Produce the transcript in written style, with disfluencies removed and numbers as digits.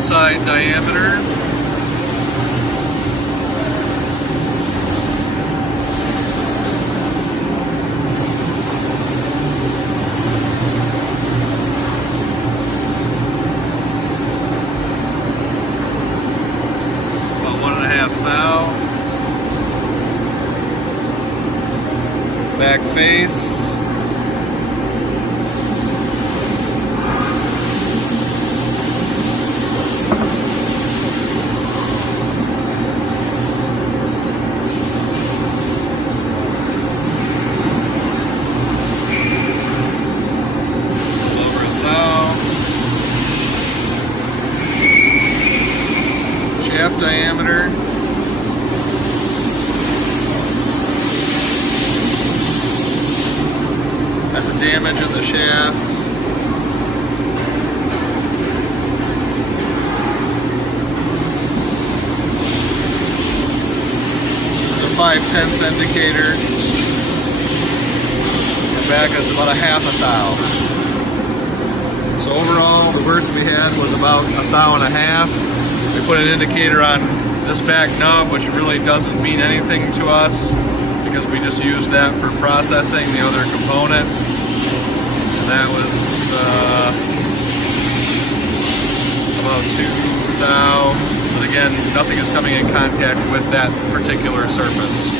outside diameter. About 1.5 thou. Back face. Shaft diameter. That's a damage in the shaft. This is a 5/10 indicator. The back is about 1/2 thou. So overall, the worst we had was about 1.5 thou. We put an indicator on this back nub, which really doesn't mean anything to us because we just use that for processing the other component. And that was about 2 thou. But again, nothing is coming in contact with that particular surface.